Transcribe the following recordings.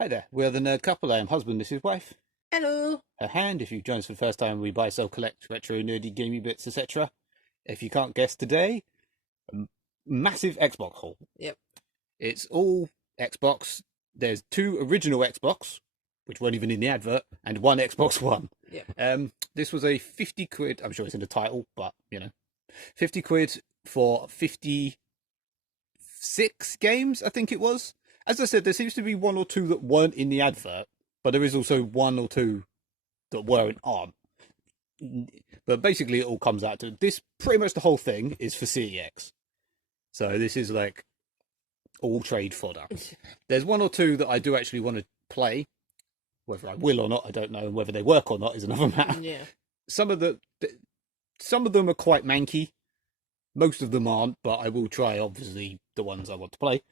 Hi there, we are the Nerd Couple. I am husband, this is wife. Hello. Her hand, if you join us for the first time, we buy, sell, collect retro, nerdy, gamey bits, etc. If you can't guess today, massive Xbox haul. Yep. It's all Xbox. There's 2 original Xbox, which weren't even in the advert, and 1 Xbox One. Yep. This was a 50 quid, I'm sure it's in the title, but, 50 quid for 56 games, I think it was. As I said, there seems to be 1 or 2 that weren't in the advert, but there is also 1 or 2 that were and aren't. But basically, it all comes out to this. Pretty much the whole thing is for CEX. So this is like all trade fodder. There's 1 or 2 that I do actually want to play. Whether I will or not, I don't know. And whether they work or not is another matter. Yeah. Some of them are quite manky. Most of them aren't, but I will try, obviously, the ones I want to play.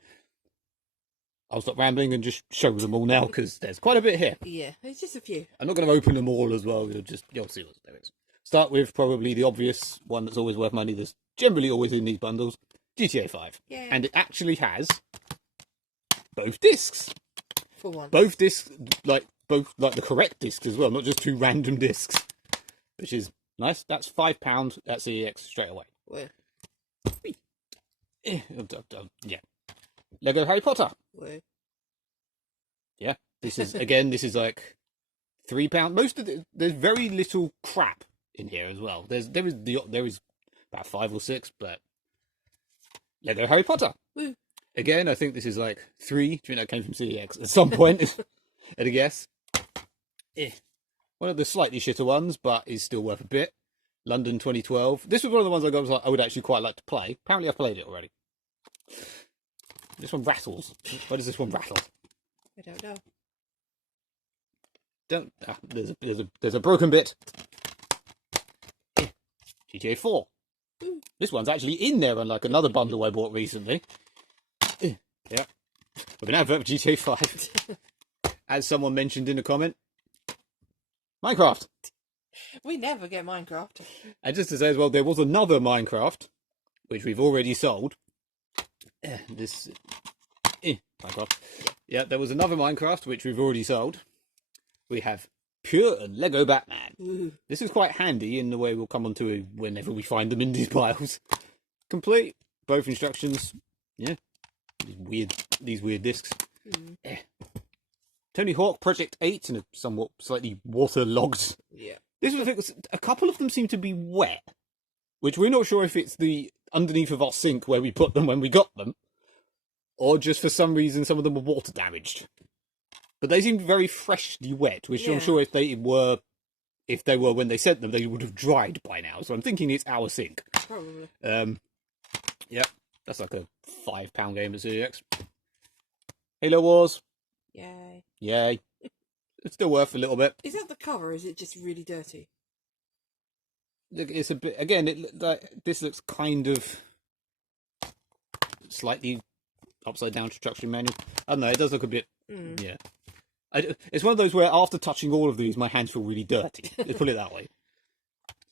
I'll stop rambling and just show them all now, because there's quite a bit here. Yeah, it's just a few. I'm not going to open them all as well. You'll see what there is. Start with probably the obvious one that's always worth money. That's generally always in these bundles. GTA 5. Yeah. And it actually has both discs. For one. Both discs, both the correct discs as well, not just 2 random discs, which is nice. That's £5 at CEX straight away. Where? Yeah. Lego Harry Potter. Where? Yeah. This is like £3. There's very little crap in here as well. There is about 5 or 6, but Lego Harry Potter. Woo. Again, I think this is like 3. Do you think that came from CEX at some point? At a guess. One of the slightly shitter ones, but is still worth a bit. London 2012. This was one of the ones I would actually quite like to play. Apparently, I've played it already. This one rattles. Why does this one rattle? I don't know. There's a broken bit. GTA 4. Ooh. This one's actually in there, unlike another bundle I bought recently. Yeah. With an advert for GTA 5. As someone mentioned in a comment, Minecraft. We never get Minecraft. And just to say as well, there was another Minecraft, which we've already sold. Minecraft. Yeah, there was another Minecraft, which we've already sold. We have Pure and Lego Batman. Ooh. This is quite handy in the way we'll come on to whenever we find them in these piles. Complete. Both instructions. Yeah. These weird discs. Tony Hawk Project 8 in a somewhat slightly waterlogged. Yeah. This was a couple of them seem to be wet, which we're not sure if it's the underneath of our sink where we put them when we got them, or just for some reason some of them were water damaged. But they seemed very freshly wet, which I'm sure if they were when they sent them, they would have dried by now. So I'm thinking it's our sink. Probably. Yeah, that's like a £5 game at CEX. Halo Wars. Yay. Yay. It's still worth a little bit. Is that the cover, or is it just really dirty? Look, it's a bit. Again, this looks kind of slightly upside down construction manual. I don't know. It does look a bit. Yeah. It's one of those where after touching all of these, my hands feel really dirty. Let's put it that way.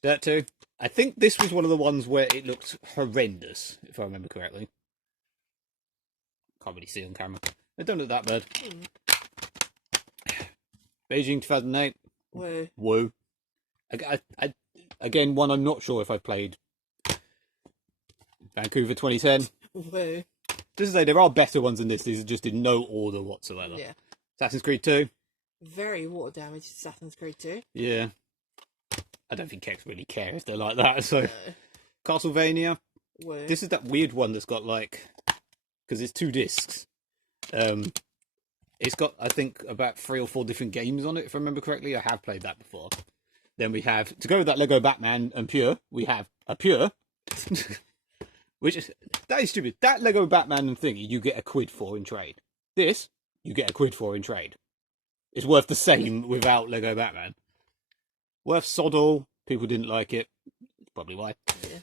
Dirt 2. I think this was one of the ones where it looked horrendous, if I remember correctly. Can't really see on camera. They don't look that bad. Beijing 2008. Whoa. Whoa. Again, one I'm not sure if I've played. Vancouver 2010. Whoa. Just to say, there are better ones than this. These are just in no order whatsoever. Yeah. Assassin's Creed 2. Very water damaged Assassin's Creed 2. Yeah. I don't think Kex really care if they're like that. So, Castlevania. Whoa. This is that weird one that's got because it's 2 discs. It's got, I think, about 3 or 4 different games on it, if I remember correctly. I have played that before. Then we have, to go with that Lego Batman and Pure, we have a Pure, that is stupid. That Lego Batman and thingy, you get £1 for in trade. This, you get £1 for in trade. It's worth the same without Lego Batman. Worth sod all. People didn't like it. Probably why. Yeah.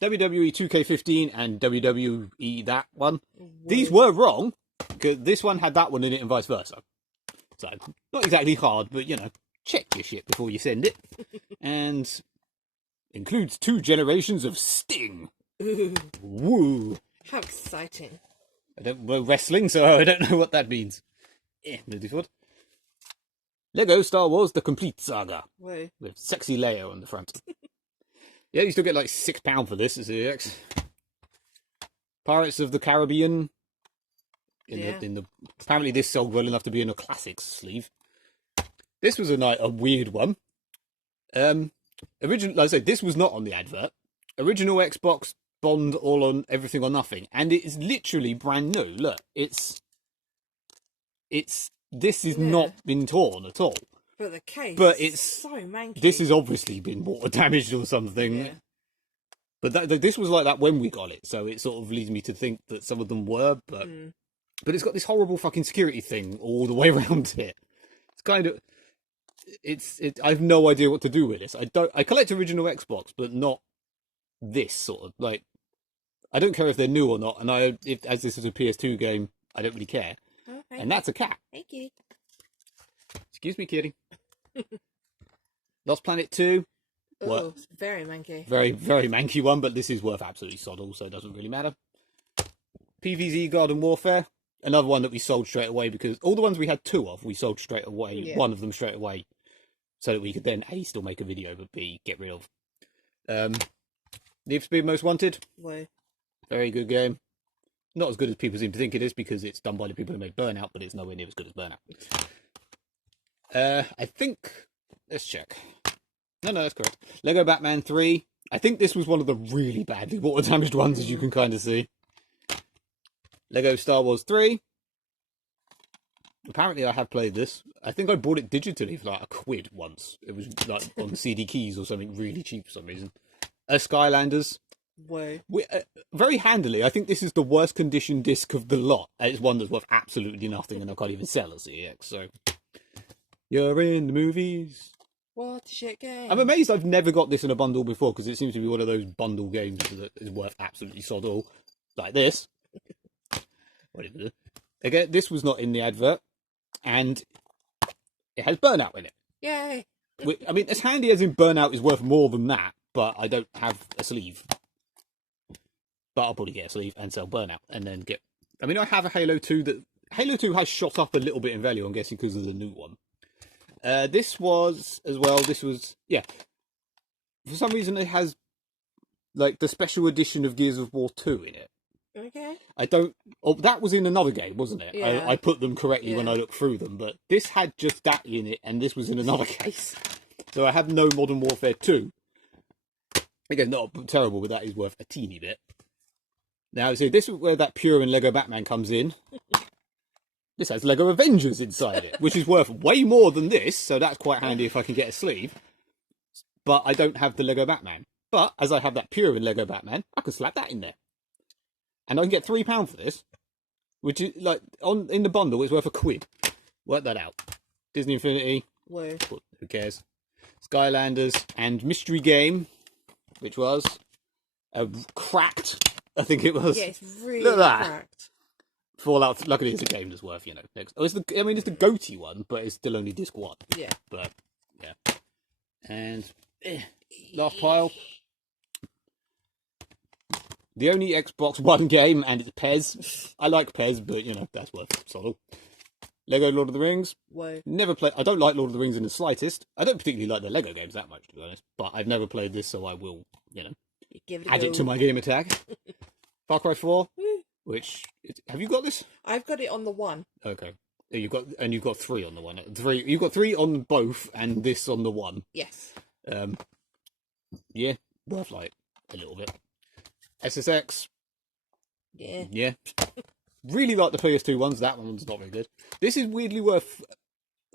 WWE 2K15 and WWE that one. These were wrong, because this one had that one in it and vice versa. So, not exactly hard, but, check your shit before you send it. And includes 2 generations of Sting. Ooh. Woo. How exciting. I don't know wrestling, so I don't know what that means. Moving forward. Lego Star Wars: The Complete Saga Whoa. with sexy Leia on the front. Yeah, you still get like £6 for this as EX. Pirates of the Caribbean. In the apparently this sold well enough to be in a classics sleeve. This was a weird one. Like I said, this was not on the advert. Original Xbox Bond all on everything or nothing, and it is literally brand new. Look, this is not been torn at all. But the case it's so manky. This has obviously been water damaged or something. Yeah. But this was like that when we got it, so it sort of leads me to think that some of them were, but it's got this horrible fucking security thing all the way around it. It's kind of I have no idea what to do with this. I collect original Xbox, but not this sort of like. I don't care if they're new or not, and as this is a PS2 game, I don't really care. Okay. And that's a cat. Hey, kitty. Excuse me, kitty. Lost Planet 2. Oh, it's very manky. Very, very manky one, but this is worth absolutely sod all, so it doesn't really matter. PvZ Garden Warfare. Another one that we sold straight away because all the ones we had 2 of, we sold straight away. Yeah. One of them straight away. So that we could then A, still make a video, but B, get rid of. Need for Speed Most Wanted. Whoa. Very good game. Not as good as people seem to think it is because it's done by the people who made Burnout, but it's nowhere near as good as Burnout. I think... Let's check. No, that's correct. Lego Batman 3. I think this was one of the really badly water damaged ones, as you can kind of see. Lego Star Wars 3. Apparently I have played this. I think I bought it digitally for like £1 once. It was like on CD keys or something really cheap for some reason. Skylanders. Whoa. Very handily. I think this is the worst condition disc of the lot. It's one that's worth absolutely nothing and I can't even sell as EX, so... You're in the movies. What a shit game. I'm amazed I've never got this in a bundle before because it seems to be one of those bundle games that is worth absolutely sod all. Like this. Whatever. Again, this was not in the advert. And it has Burnout in it. Yay. I mean, as handy as in Burnout is worth more than that, but I don't have a sleeve. But I'll probably get a sleeve and sell Burnout and then get... I mean, I have a Halo 2 that... Halo 2 has shot up a little bit in value, I'm guessing, because of the new one. This was, as well, yeah. For some reason, it has, like, the special edition of Gears of War 2 in it. Okay. That was in another game, wasn't it? Yeah. I put them correctly when I looked through them, but this had just that in it, and this was in another case. So I have no Modern Warfare 2. Again, not terrible, but that is worth a teeny bit. Now, see, this is where that Pure and Lego Batman comes in. This has Lego Avengers inside it, which is worth way more than this, so that's quite handy if I can get a sleeve. But I don't have the Lego Batman. But, as I have that Pure in Lego Batman, I can slap that in there. And I can get £3 for this, which is, like, in the bundle, it's worth £1. Work that out. Disney Infinity. Whoa. Who cares? Skylanders and Mystery Game, which was cracked, I think it was. Yeah, it's really Look at that. cracked. Fallout, luckily it's a game that's worth, next. Oh, it's the goatee one, but it's still only disc 1. Yeah. But, yeah. And, last pile. The only Xbox One game, and it's Pez. I like Pez, but, that's worth sod. Lego Lord of the Rings. Whoa. Never played. I don't like Lord of the Rings in the slightest. I don't particularly like the Lego games that much, to be honest. But I've never played this, so I will, Give it add it to my game attack. Far Cry 4. Which have you got this? I've got it on the 1. Okay, you've got 3 on the 1. You've got 3 on both, and this on the 1. Yes. Yeah, worth like a little bit. SSX. Yeah. Yeah. Really like the PS2 ones. That one's not very good. This is weirdly worth.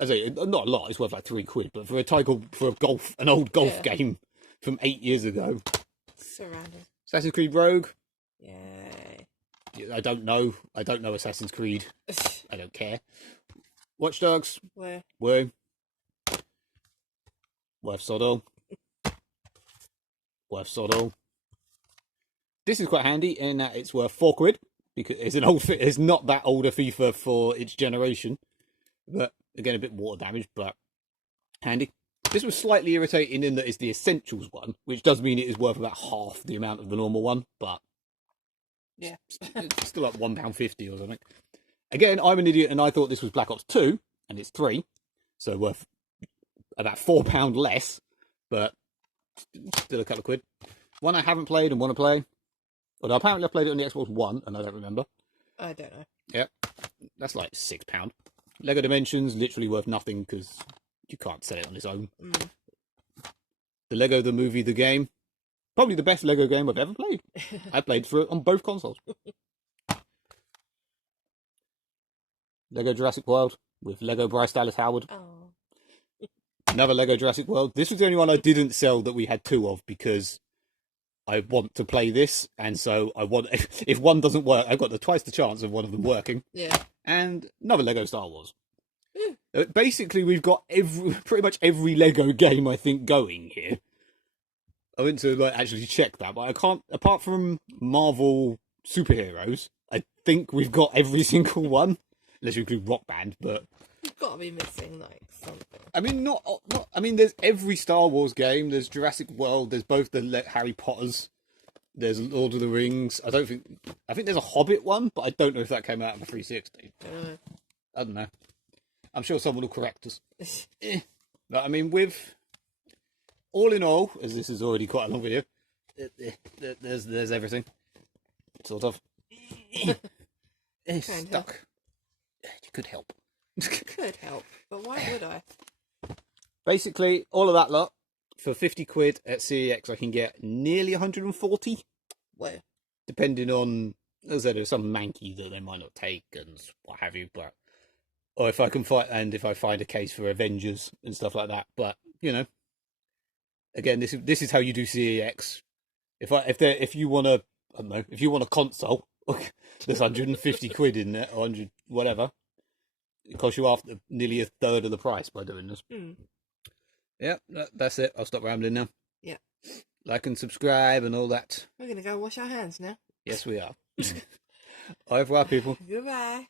I say not a lot. It's worth like £3, but for an old golf game from 8 years ago. Surrounded. Assassin's Creed Rogue. Yay. I don't know Assassin's Creed. I don't care. Watch Dogs. Where? Worth sod all. Worth sod all. This is quite handy in that it's worth £4 because it's not that older FIFA for its generation, but again a bit water damaged, but handy. This was slightly irritating in that it's the Essentials one, which does mean it is worth about half the amount of the normal one, but Yeah. It's still like £1.50 or something. Again, I'm an idiot and I thought this was Black Ops 2, and it's 3, so worth about £4 less, but still a couple of quid. One I haven't played and want to play. Although apparently I played it on the Xbox One, and I don't remember. I don't know. Yep, that's like £6. Lego Dimensions, literally worth nothing because you can't sell it on its own. Mm. The Lego the Movie, the game, probably the best Lego game I've ever played. I played through it on both consoles. Lego Jurassic World with Lego Bryce Dallas Howard. Oh. Another Lego Jurassic World. This was the only one I didn't sell that we had two of because I want to play this, and so I want if one doesn't work, I've got twice the chance of one of them working. Yeah. And another Lego Star Wars. Basically, we've got pretty much every Lego game I think going here. I went to actually check that, but I can't. Apart from Marvel superheroes, I think we've got every single one, unless you include Rock Band. But You've got to be missing like something. I mean, not. I mean, there's every Star Wars game. There's Jurassic World. There's both the Harry Potters. There's Lord of the Rings. I think there's a Hobbit one, but I don't know if that came out on the 360. I don't know. I'm sure someone will correct us. But I mean, with all in all, as this is already quite a long video, there's everything. Sort of. It's stuck. You could help. Could help, but why would I? Basically, all of that lot for 50 quid at CEX, I can get nearly 140. Whoa. Depending on, as I said, there's some manky that they might not take and what have you, but or if I can if I find a case for Avengers and stuff like that. But you know, again, this is how you do CEX. If you want a, I don't know, if you want a console, there's 150 quid in there, 100 whatever. It costs you nearly a third of the price by doing this. Yeah, that's it. I'll stop rambling now. Yeah. Like and subscribe and all that. We're going to go wash our hands now. Yes, we are. Au revoir, people. Goodbye.